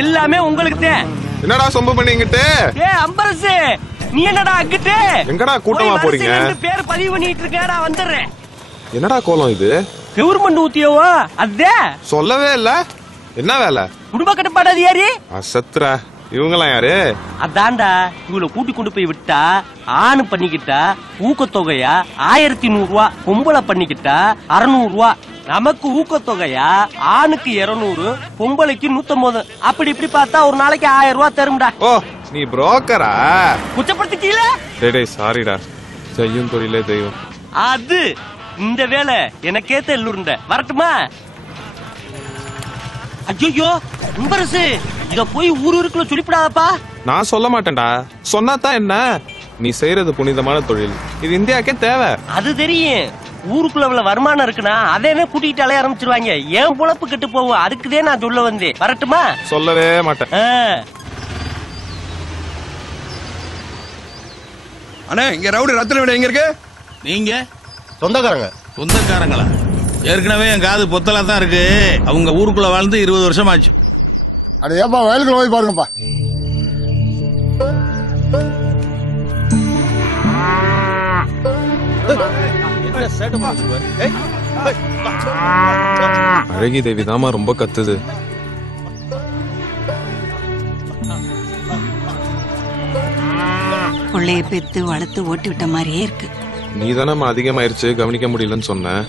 எல்லாமே உங்களுக்கு தான். என்னடா சொம்ப பண்ணீங்கிட்டு? அம்பரசு, நீ என்னடா அங்கிட்டு? எங்கடா கூட்டமா போறீங்க? பேர் பதிவு பண்ணிட்டு இருக்கேன், வந்துடுறேன். என்னடா கோலம் இது? கவர்மெண்ட் ஊத்தியவோ அதே சொல்லவே இல்ல. என்ன வேலை? குடும்ப கட்டுப்பாடு அதிகாரி. அசத்ரா, இவங்கெல்லாம் யாரு? அதான்டா, இவளை கூட்டி கொண்டு போய் விட்டா ஆணு பண்ணிக்கிட்டா ஊக்கத்தொகையா 1100 ரூபா, பொம்பளை பண்ணிக்கிட்டா 600 ரூபா. நமக்கு ஊக்கத்தொகையா ஆணுக்கு 200, பொம்பளைக்கு 150. அப்படி இப்படி பார்த்தா ஒரு நாளைக்கு 1000 ரூபா தரும்டா. ஓ, நீ புரோக்கரா? குச்சப்படுத்திக்கீல. டேய் சாரிடா, செய்யும் தொழிலே தெய்வம். அது இந்த வேலை எனக்கே தெல்லுருண்ட. வரட்டுமா? ஐயோ அம்பரசு, இத போய் ஊருக்குள்ள சொல்லிவிடாதப்பா. நான் சொல்ல மாட்டேன்டா. சொன்னாதான் என்ன? நீ செய்யறது புனிதமான தொழில், இது இந்தியாக்கே தேவை. அது தெரியும். ஊருக்குள்ள வருமானம் இருக்குன்னா அதே கூட்டிட்டு அலைய ஆரம்பிச்சிருவாங்க. ஏன் பொழப்பு கெட்டு போவோம். அதுக்குதே நான் சொல்ல வந்தேன். வரட்டுமா? சொல்லவே மாட்டேன். அண்ணே, இங்க ரவுடி ரத்தின வீடு எங்க இருக்கு? நீங்க சொந்தக்காரங்க. சொந்தக்காரங்களா? ஏற்கனவே என் காது பொத்தலா தான் இருக்கு. அவங்க ஊருக்குள்ள வாழ்ந்து 20 வருஷம் ஆச்சு. அட ஏப்பா, வயலுக்குள்ள போய் பாருங்கப்பா. அழகி தேவி தாமா ரொம்ப கத்துது. பிள்ளைய பெத்து வளர்த்து ஓட்டி விட்ட மாதிரியே இருக்கு. நீ தானே அதிகமாயிருச்சு, கவனிக்க முடியலன்னு சொன்ன.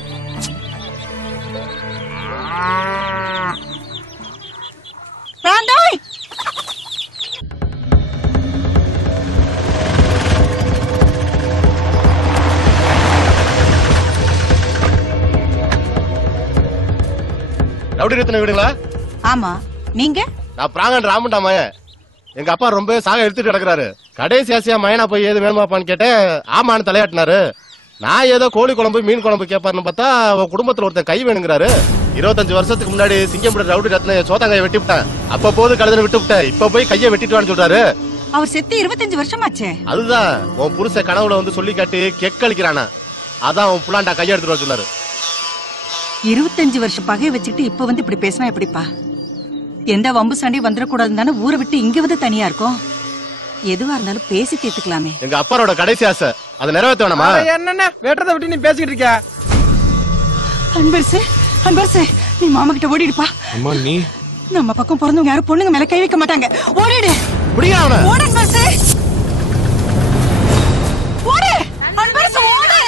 ரவுடி ரத்தின வீடுங்களா? ஆமா, நீங்க? நான் பிராங்கன் ராமண்டா மயன். எங்க அப்பா ரொம்ப சாக எடுத்துட்டு கிடக்குறாரு. கடைசி ஆசையா மயனா போய் ஏது வேணுமாப்பான்னு கேட்டேன். ஆமான்னு தலையாட்டினாரு. நான் ஏதோ கோழி குழம்பு மீன் குழம்பு கேட்பாருன்னு பார்த்தா அவன் குடும்பத்துல ஒருத்தன் கை வேணுங்கிறாரு. 25 வருஷத்துக்கு முன்னாடி சிங்கம்புட ரவுடி ரத்ன சோதாங்கையை வெட்டி விட்டேன். அப்ப போது கழுதை விட்டு விட்டேன். இப்ப போய் கையை வெட்டிட்டு சொல்றாரு. அவர் செத்து 25 வருஷமாச்சே. அதுதான் உன் புருஷ கனவுல வந்து சொல்லி காட்டி கெக்களிக்கிறானா. அதான் உன் புலாண்டா கையை எடுத்துட்டு வர சொன்னாரு. 25 வருஷம் பகையை வச்சுட்டு இப்ப வந்து இப்படி பேசினா எப்படிப்பா? எந்த வம்பு சண்டை வந்துடக்கூடாதுன்னு தானே ஊரை விட்டு இங்க வந்து தனியா இருக்கும். எதுவா இருந்தாலும் பேசி தீர்த்துக்கலாமே. எங்க அப்பாரோட கடைசி ஆசை, அதை நிறைவேற்ற வேணாமா? என்னென்ன வேட்டத்தை விட்டு நீ பேசிக்கிட்டு இருக்க? அன்பரசு, அன்பரசு, நீ மாமா கிட்ட ஓடிடுப்பா. அம்மா, நீ நம்ம பக்கம் பிறந்தவங்க யாரும் பொண்ணுங்க மேல கை வைக்க மாட்டாங்க. ஓடிடு. ஓடு அன்பரசு, ஓடு அன்பரசு, ஓடு.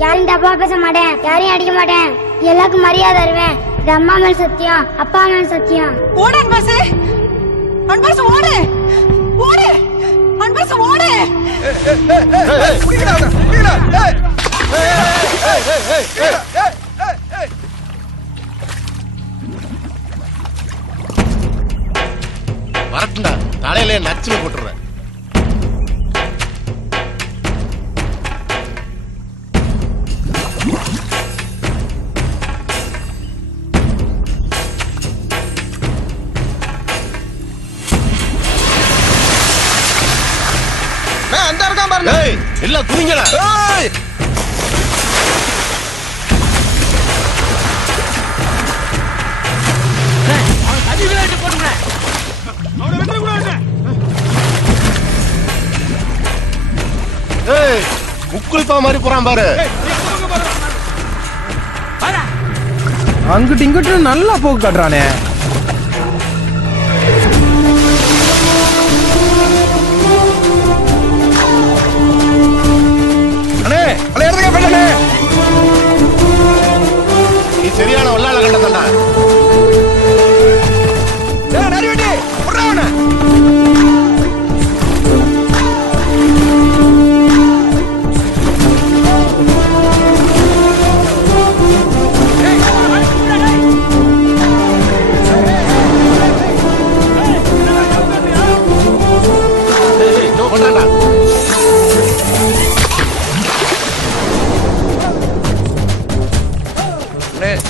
யாரும் தப்பா பேச மாட்டேன், யாரையும் அடிக்க மாட்டேன், எல்லாருக்கும் மரியாதை தருவேன். இது அம்மா மேல் சத்தியம், அப்பா மேல் சத்தியம். ஓடு அன்பரசு, அன்பரசு ஓடு, ஓடு அன்பரசு, ஓடு. வரட்டுண்டா, தலையிலே நச்சுன்னு போட்டுறேன். எல்லாம் குதிங்கடா. கலிப்பா மாதிரி போறான் பாரு. அங்கிட்டு இங்கிட்டு நல்லா போக்கு காட்டுறானே. நீ சரியான வல்லால கண்டதாண்டா.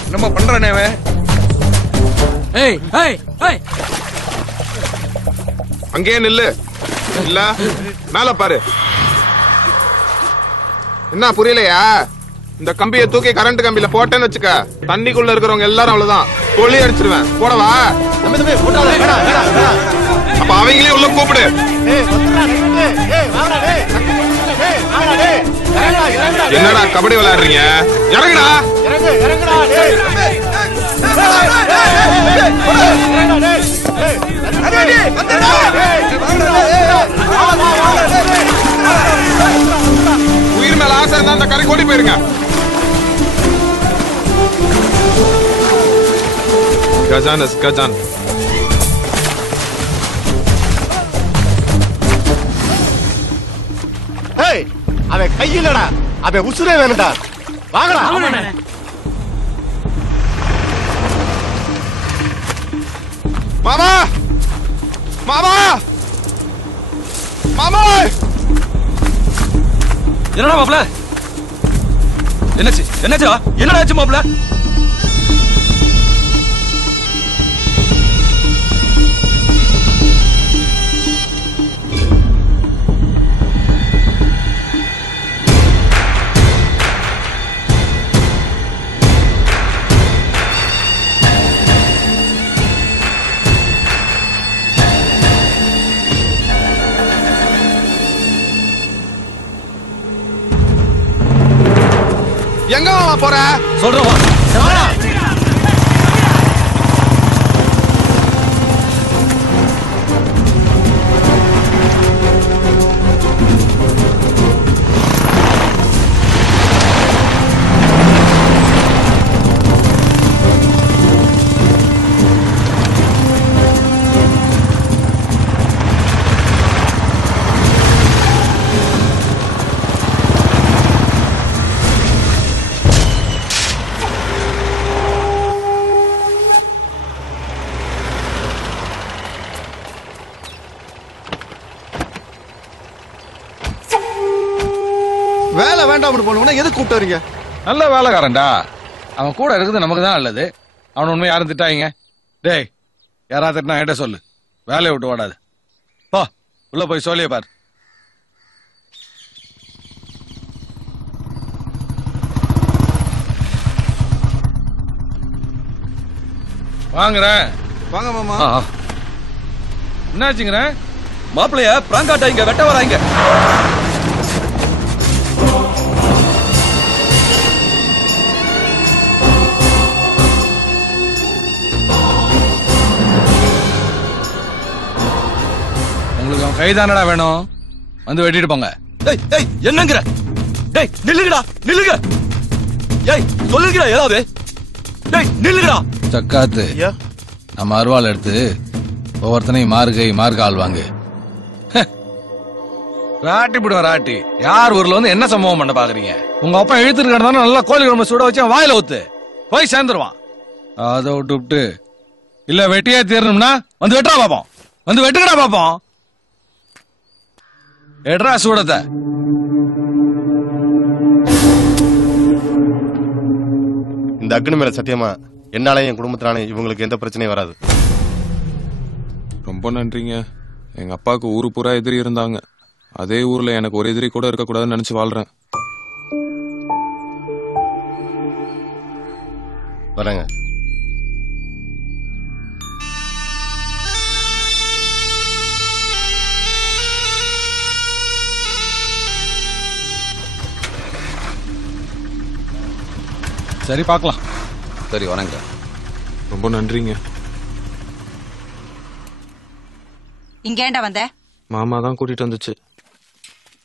என்னமா பண்றானே அவன்? ஏய் ஏய் ஏய், அங்கேயே நில்லு. இல்ல மேல பாரு. என்ன புரியலையா? இந்த கம்பியை தூக்கி கரண்ட் கம்பியில போட்டேன்னு வச்சுக்க, தண்ணிக்குள்ள இருக்கிறவங்க எல்லாரும் அவ்வளவுதான் கொள்ளி அடிச்சிருவேன். போடவா? அப்ப அவங்களையும் உள்ள கூப்பிடு. என்னடா கபடி விளையாடுறீங்க? இறங்குடா. உயிர் மேல ஆசை இருந்தா அந்த கரை ஓடி போயிருங்க. கஜான் கஜான். அவன் கையிலடா, அவன் உசுரே வேணுடா. வாங்கடா. மாமா மாமா மாமா. என்னடா மாப்ள? என்னாச்சு என்னாச்சா? என்னடா ஆச்சு மாப்ள? எங்க போற? சொல்றோம். வேலை வேண்டாம் போன எதுக்கு கூப்பிட்டு வரீங்க? நல்ல வேலைக்காரன்டா. அவன் கூட இருக்குது நமக்கு தான் நல்லது. அவன் உண்மை யாரும் திட்டாங்க? டேய், யாராவது திட்டினா என்கிட்ட சொல்லு. வேலையை விட்டு ஓடாது. போ, உள்ள போய் சொல்லியே பாரு. வாங்குறேன். வாங்க மாமா. என்னாச்சுங்கிறேன்? மாப்பிள்ளைய பிராங்காட்டா இங்க வெட்ட வராங்க. உங்களுக்கு அவன் கைதானடா வேணும், வந்து வெட்டிட்டு போங்க. டேய் டேய் என்னங்கற? டேய் நில்லுங்கடா, நில்லுங்க. ஏய் சொல்லுங்கடா ஏதாவது. டேய் நில்லுங்கடா. சக்காத்து நம்ம அருவாள் எடுத்து ஒவ்வொருத்தனையும் மாறு கால் வாங்கு. ராட்டி போடுவேன் ராட்டி. யார் ஊர்ல வந்து என்ன சம்பவம் பண்ண பாக்குறீங்க? உங்க அப்பா எழுத்துட்டு கிடந்தாலும் நல்லா கோழி குழம்பு சுட வச்சு வாயில ஊத்து போய் சேர்ந்துருவான். அதை விட்டு இல்ல வெட்டியே தீரணும்னா வந்து வெட்டுறா பாப்போம். வந்து வெட்டுக்கடா பாப்போம். எட்ரா சூடத்தை. இந்த அக்னி மேல சத்தியமா என்னால என் குடும்பத்தினால இவங்களுக்கு எந்த பிரச்சனையும் வராது. ரொம்ப நன்றிங்க. எங்க அப்பாவுக்கு ஊரு பூரா எதிரி இருந்தாங்க. அதே ஊர்ல எனக்கு ஒரு எதிரி கூட இருக்க கூடாதுன்னு நினைச்சு வாழ்றேன். வரேங்க. சரி பார்க்கலாம். சரி வணங்க. ரொம்ப நன்றிங்க. இங்க ஏண்டா வந்த? மாமா தான் கூட்டிட்டு வந்துச்சு.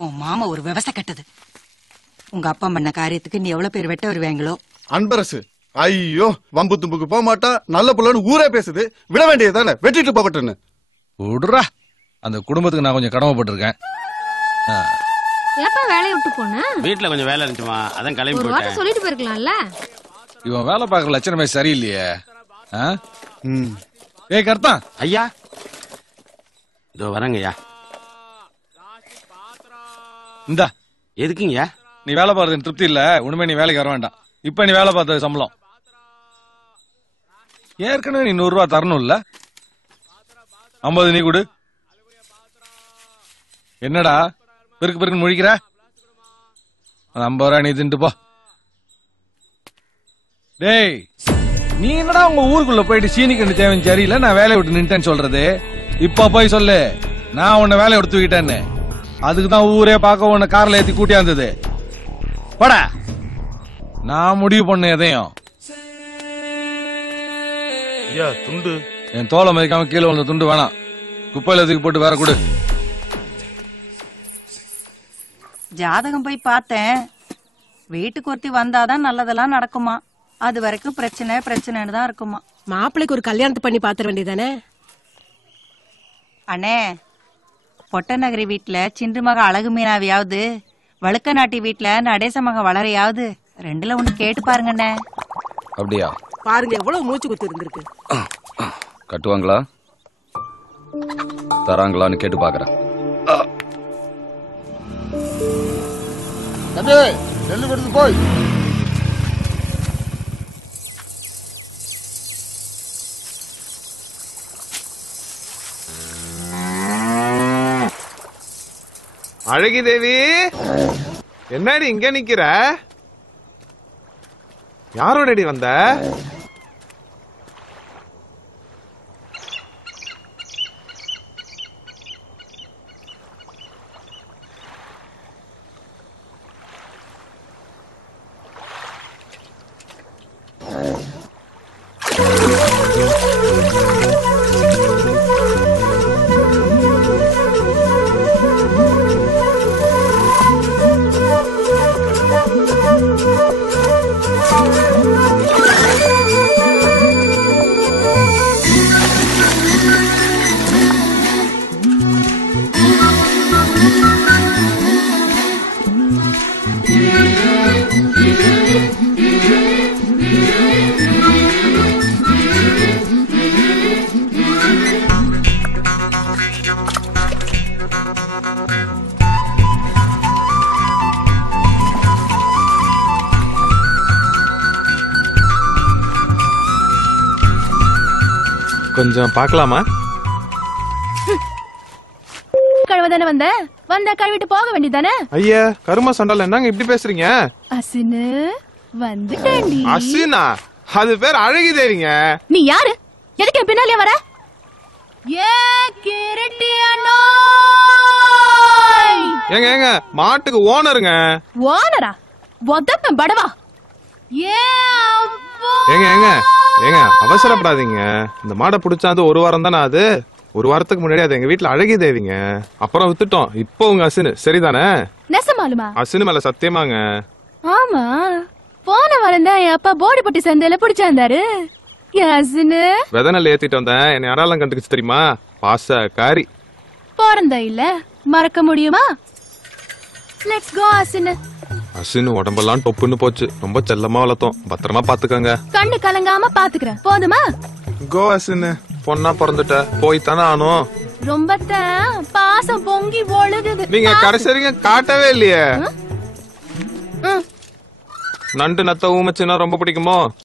உன் மாமா ஒரு விவசாய கட்டது. உங்க அப்பா பண்ண காரியத்துக்கு நீ எவ்வளவு பேர் வெட்ட வருவாங்களோ. அன்பரசு, ஐயோ வம்பு தும்புக்கு போக மாட்டா, நல்ல புள்ளன்னு ஊரே பேசுது, விட வேண்டியதுதானே, வெட்டிட்டு போகட்டுன்னு. விடுறா, அந்த குடும்பத்துக்கு நான் கொஞ்சம் கடமைப்பட்டிருக்கேன். ஏப்பா வேலையை விட்டு போன? வீட்டுல கொஞ்சம் வேலை இருந்துச்சுமா, அதான் கிளம்பி ஒரு வார்த்தை சொல்லிட்டு போயிருக்கலாம்ல. இவன் வேலை பார்க்கற லட்சணமே சரியில்லையே. ஏய் கர்த்தா ஐயா, இதோ வரங்கய்யா. இந்தா. எதுக்குங்கய்யா? நீ வேலை பார்க்கறது திருப்தி இல்ல, உண்மை நீ வேலைக்கு வர வேண்டாம். இப்ப நீ வேலை பார்த்த சம்பளம் ஏற்கனவே நீ 100 ரூபா தரணும் இல்ல, 50 நீ கொடு. என்னடா பெருக்கு பெருக்கு முழிக்கிற? 50 ரூபா நீ தின்ட்டு போ. டேய், நீ என்னடா உங்க ஊருக்குள்ள போயிட்டு சீனிக்கண்டு தேவன் சரியில்லை, நான் வேலையை விட்டு நின்ட்டேன்னு சொல்றது? இப்ப போய் சொல்லு நான் உன்னை வேலையை விட்டு தூக்கிட்டேன்னு. அதுக்குதான் ஊரே பார்க்க உன்னை கார்ல ஏத்தி கூட்டியாந்தது. போடா, நான் முடிவு பண்ண எதையும். துண்டு என் தோலை மதிக்காம கீழே வந்த துண்டு வேணாம், குப்பையில தூக்கி போட்டு வேற கொடு. ஜாதகம் போய் பார்த்தேன். வீட்டுக்கு ஒருத்தி வந்தாதான் நல்லதெல்லாம் நடக்குமா. அது வரைக்கும் பிரச்சனைன்னு தான் இருக்குமா. மாப்பிள்ளைக்கு ஒரு கல்யாணத்தை பண்ணி பாத்திர வேண்டியதானே? அண்ணே, பொட்டநகரி வீட்டுல சின்று மக அழகு மீனாவியாவது, வழுக்க நாட்டி வீட்டுல நடேச மக வளரையாவது, ரெண்டுல ஒண்ணு கேட்டு பாருங்கண்ணே. அப்படியா? பாருங்க எவ்வளவு மூச்சு குத்து இருந்திருக்கு. கட்டுவாங்களா தராங்களான்னு கேட்டு பாக்குறேன். தம்பி நெல்லு கொடுத்து போய். அழகி தேவி, என்னடி இங்க நிக்கிற? யாரோடடி வந்த? கொஞ்சம் பாக்கலாமா? கழுவதானே வந்தா கழுவிட்டு போக வேண்டியதானே? ஐயா, கருமா சண்டால என்னங்க இப்படி பேசுறீங்க? அசினு வந்துட்டேன்டி. அசினா? அது பேர் அழகி தேவிங்க. நீ யாரு? எதுக்கு பின்னாலே வர? ஏங்க மாட்டுக்கு ஓனருங்க. ஓனரா? ஒதப்ப படவா? ஏங்க அவசரப்படாதீங்க. இந்த மாடை பிடிச்சாது 1 வாரம் தானே. அது 1 வாரத்துக்கு முன்னாடி அது எங்க வீட்டுல அழகி தேவிங்க. அப்புறம் வித்துட்டோம். இப்போ உங்க அசினு சரிதானே? நெசமாலுமா? அசினு மேல சத்தியமாங்க. ஆமா, போன வாரம் தான் என் அப்பா போடிப்பட்டி சந்தையில பிடிச்சாந்தாரு. அசினு வெதனல் ஏத்திட்டு வந்தேன். என்னை யாராலும் கண்டுக்கிச்சு தெரியுமா? பாசக்காரி. பிறந்த இல்ல மறக்க முடியுமா? Let's go Asin. அசினு உடம்பெல்லாம் டொப்புன்னு போச்சு. ரொம்ப செல்லமா வளர்த்தோம். பத்திரமா பாத்துக்கங்க. கண்ணு கலங்காம பாத்துக்கிறேன், போதுமா? கோ அசினு, பொண்ணா பிறந்துட்ட, போய் தானே ஆனும். ரொம்ப பாசம் பொங்கி ஒழுகுது. நீங்க கடைசி காட்டவே இல்லையே. நண்டு நத்த ஊமச்சுன்னா ரொம்ப பிடிக்குமோ?